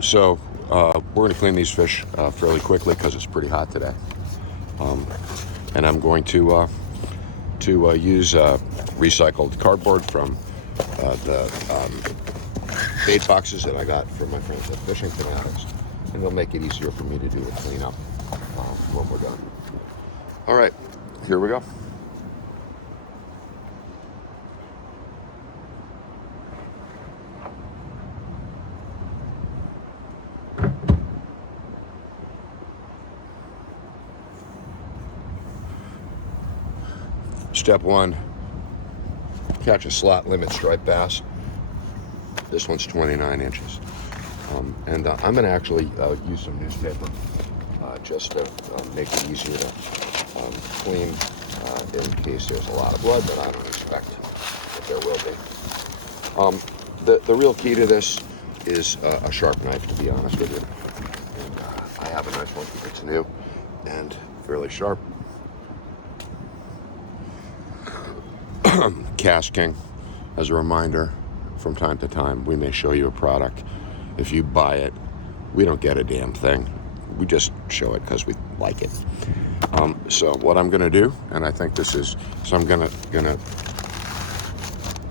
So we're going to clean these fish fairly quickly because it's pretty hot today. And I'm going to use recycled cardboard from the bait boxes that I got from my friends at Fishing Fanatics, and it'll make it easier for me to do the cleanup when we're done. All right, here we go. Step one, catch a slot limit striped bass. This one's 29 inches. And I'm going to actually use some newspaper just to make it easier to clean in case there's a lot of blood, but I don't expect that there will be. The real key to this is a sharp knife, to be honest with you. And I have a nice one. It's new and fairly sharp. Casking, as a reminder, from time to time we may show you a product. If you buy it, we don't get a damn thing. We just show it because we like it. So what I'm going to do, and I think this is, so I'm going to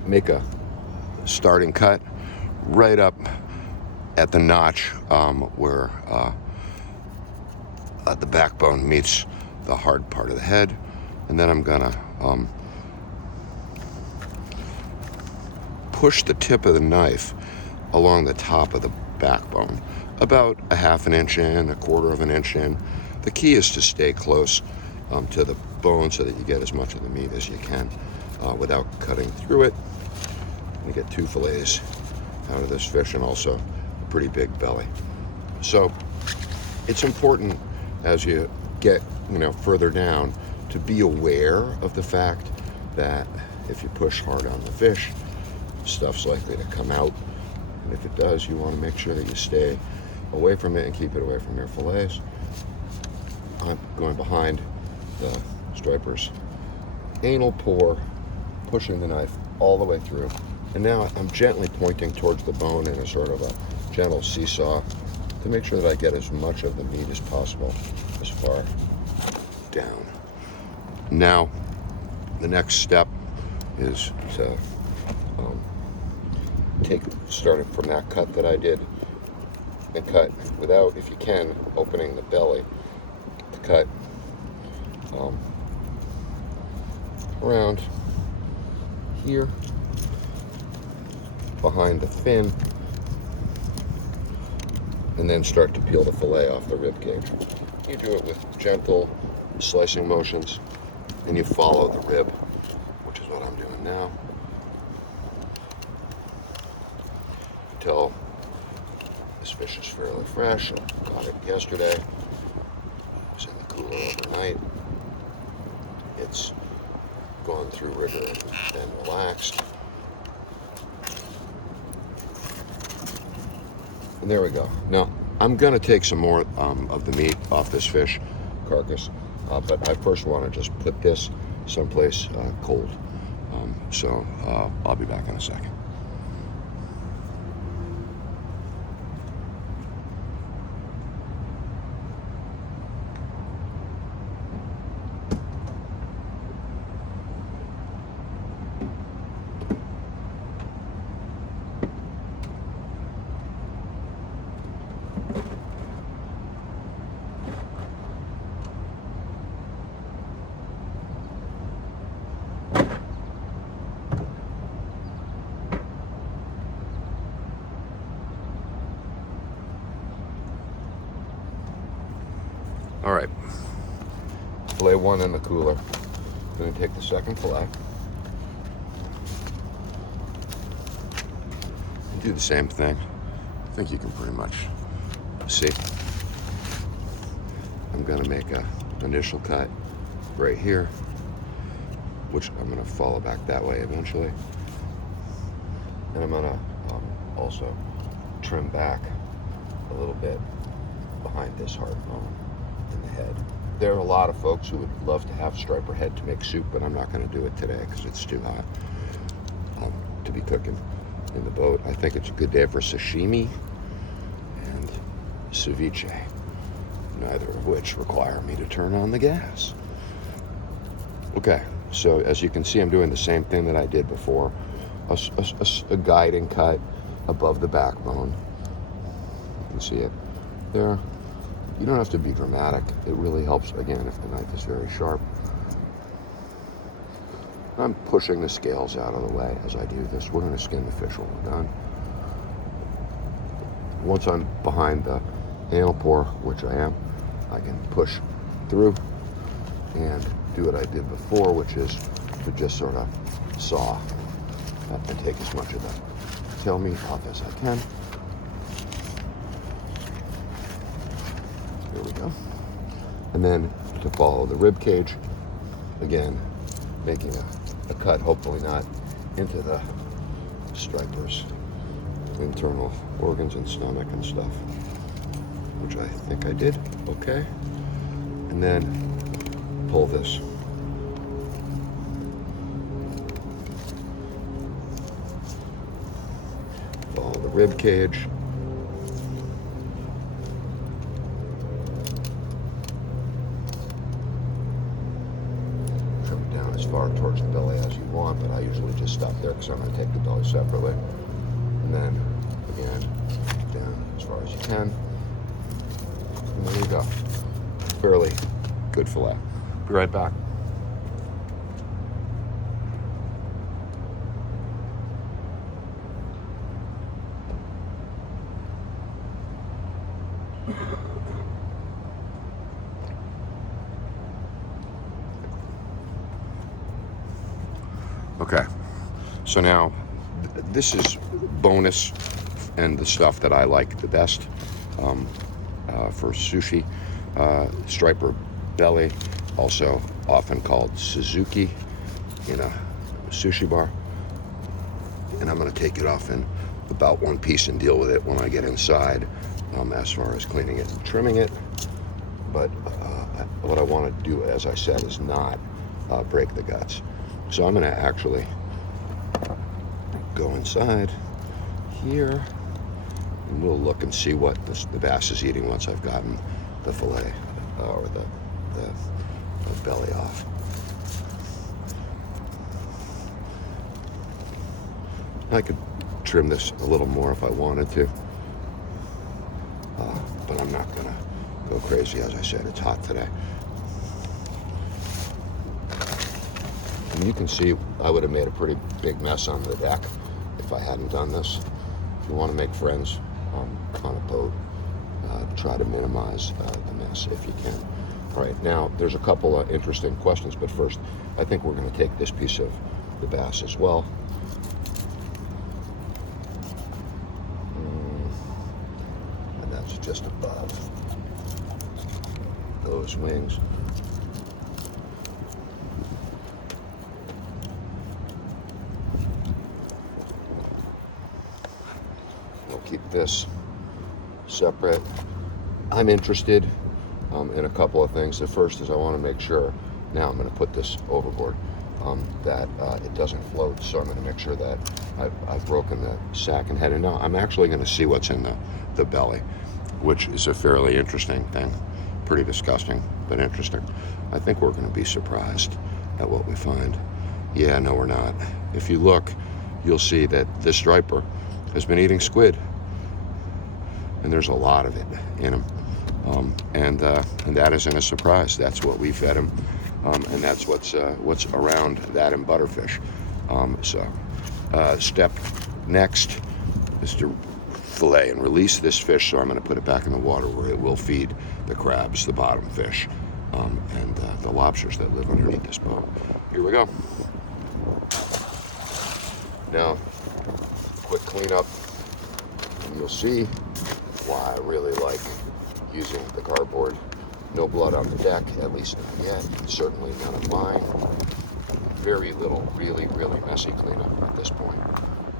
make a starting cut right up at the notch where the backbone meets the hard part of the head, and then I'm going to push the tip of the knife along the top of the backbone, about a half an inch in, a quarter of an inch in. The key is to stay close to the bone so that you get as much of the meat as you can without cutting through it. You get 2 fillets out of this fish, and also a pretty big belly. So it's important as you get further down to be aware of the fact that if you push hard on the fish, stuff's likely to come out, and if it does, you want to make sure that you stay away from it and keep it away from your fillets. I'm going behind the striper's anal pore, pushing the knife all the way through, and now I'm gently pointing towards the bone in a sort of a gentle seesaw to make sure that I get as much of the meat as possible as far down. Now the next step is to starting from that cut that I did, and cut without, if you can, opening the belly, to cut around here behind the fin, and then start to peel the fillet off the rib cage. You do it with gentle slicing motions, and you follow the rib, which is what I'm doing now, until this fish is fairly fresh. I caught it yesterday. It was in the cooler overnight. It's gone through rigor and then relaxed. And there we go. Now, I'm going to take some more of the meat off this fish carcass, but I first want to just put this someplace cold. So I'll be back in a second. All right, fillet 1 in the cooler. I'm going to take the second fillet and do the same thing. I think you can pretty much see. I'm going to make an initial cut right here, which I'm going to follow back that way eventually. And I'm going to also trim back a little bit behind this hard bone in the head. There are a lot of folks who would love to have striper head to make soup, but I'm not going to do it today because it's too hot to be cooking in the boat. I think it's a good day for sashimi, and ceviche, neither of which require me to turn on the gas. Okay, so as you can see, I'm doing the same thing that I did before. A guiding cut above the backbone. You can see it there. You don't have to be dramatic. It really helps, again, if the knife is very sharp. I'm pushing the scales out of the way as I do this. We're going to skin the fish when we're done. Once I'm behind the anal pore, which I am, I can push through and do what I did before, which is to just sort of saw and take as much of the tail meat off as I can. There we go. And then to follow the rib cage, again, making a cut, hopefully not into the striper's internal organs and stomach and stuff, which I think I did. Okay. And then pull this. Follow the rib cage. Trim it down as far towards the belly as you want, but I usually just stop there because I'm going to take the belly separately. And then, again, down as far as you can. And there you go. Fairly good fillet. Be right back. Okay, so now this is bonus and the stuff that I like the best for sushi. Striper belly, also often called Suzuki in a sushi bar. And I'm going to take it off in about one piece and deal with it when I get inside as far as cleaning it and trimming it. But what I want to do, as I said, is not break the guts. So I'm going to actually go inside here and we'll look and see what the bass is eating once I've gotten the fillet or the belly off. I could trim this a little more if I wanted to, but I'm not going to go crazy. As I said, it's hot today. And you can see I would have made a pretty big mess on the deck if I hadn't done this. If you want to make friends on a boat, try to minimize the mess if you can. All right, now there's a couple of interesting questions, but first I think we're going to take this piece of the bass as well. And that's just above those wings. We'll keep this separate. I'm interested in a couple of things. The first is I want to make sure, now I'm going to put this overboard, that it doesn't float. So I'm going to make sure that I've broken the sack and head. And now I'm actually going to see what's in the belly, which is a fairly interesting thing. Pretty disgusting, but interesting. I think we're going to be surprised at what we find. Yeah, no, we're not. If you look, you'll see that this striper has been eating squid, and there's a lot of it in him. And that isn't a surprise. That's what we fed him, and that's what's around that and butterfish. Step next is to fillet and release this fish. So I'm going to put it back in the water where it will feed the crabs, the bottom fish, and the lobsters that live underneath this boat. Here we go. Now, quick cleanup, and you'll see why I really like using the cardboard. No blood on the deck, at least not yet. Certainly none of mine. Very little, really, really messy cleanup at this point,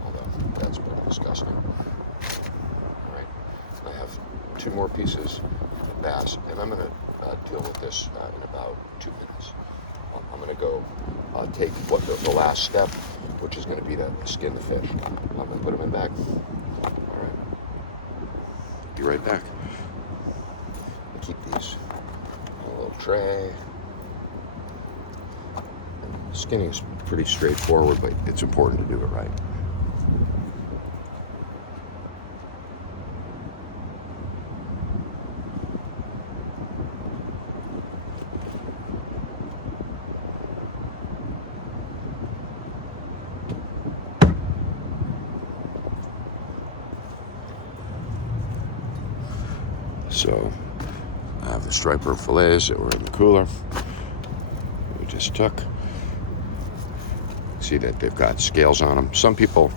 although that's pretty disgusting. All right, I have 2 more pieces of bass, and I'm going to deal with this in about 2 minutes. I'm going to go take what the last step, which is going to be to skin the fish. I'm going to put them in bag. All right, be right back. keep these in a little tray. Skinning is pretty straightforward, but it's important to do it right. So I have the striper fillets that were in the cooler. We just took. See that they've got scales on them. Some people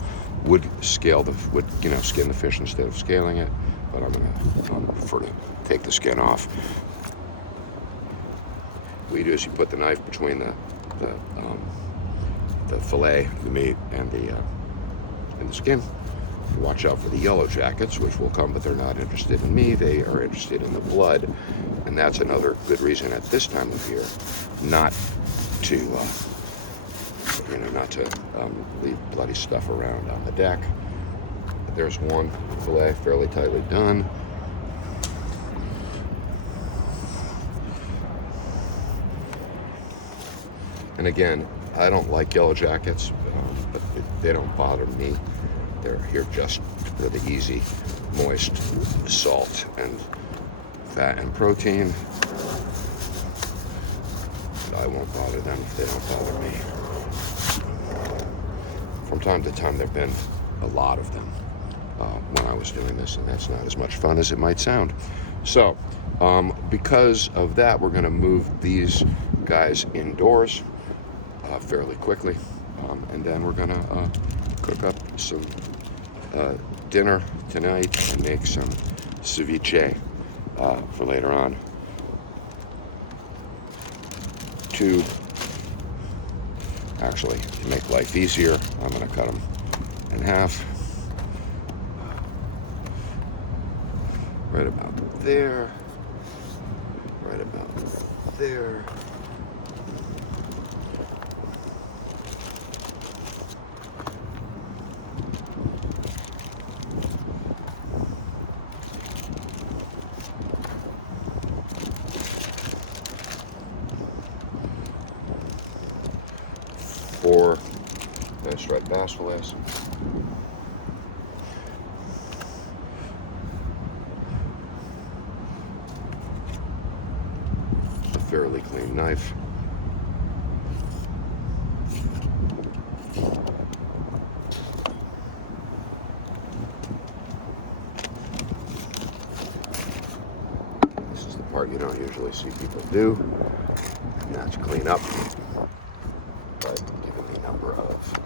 would skin the fish instead of scaling it, but I'm gonna prefer to take the skin off. What you do is you put the knife between the fillet, the meat, and the skin. You watch out for the yellow jackets, which will come, but they're not interested in me. They are interested in the blood, and that's another good reason at this time of year not to leave bloody stuff around on the deck. There's one fillet fairly tightly done. And again, I don't like yellow jackets, but they don't bother me. They're here just for the easy, moist salt and fat and protein. And I won't bother them if they don't bother me. From time to time, there have been a lot of them when I was doing this, and that's not as much fun as it might sound. So, because of that, we're going to move these guys indoors fairly quickly, and then we're going to cook up some dinner tonight and make some ceviche for later on. Actually, to make life easier, I'm going to cut them in half. Right about there. Right about there. Four striped bass fillets. A fairly clean knife. This is the part you don't usually see people do, and that's clean up. But given the number of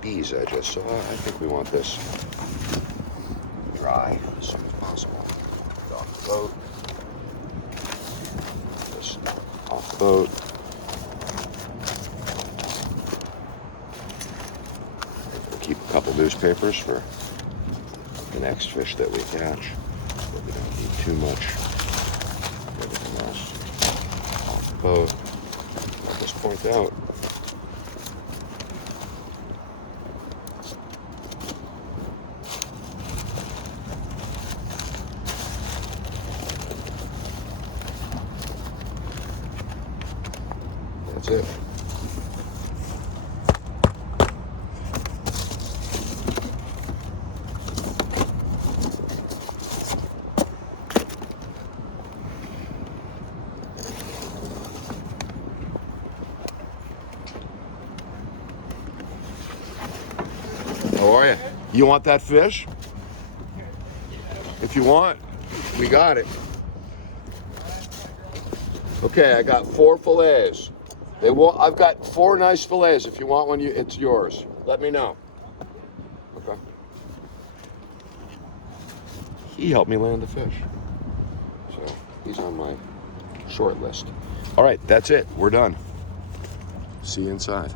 bees I just saw, I think we want this dry as soon as possible. Get off the boat. This off the boat. We'll keep a couple newspapers for the next fish that we catch, but we don't need too much. Everything else off the boat. I'll just point out that's it. How are you? You want that fish? If you want, we got it. Okay, I got 4 fillets. I've got 4 nice fillets. If you want one, it's yours. Let me know. Okay. He helped me land the fish, so he's on my short list. All right, that's it. We're done. See you inside.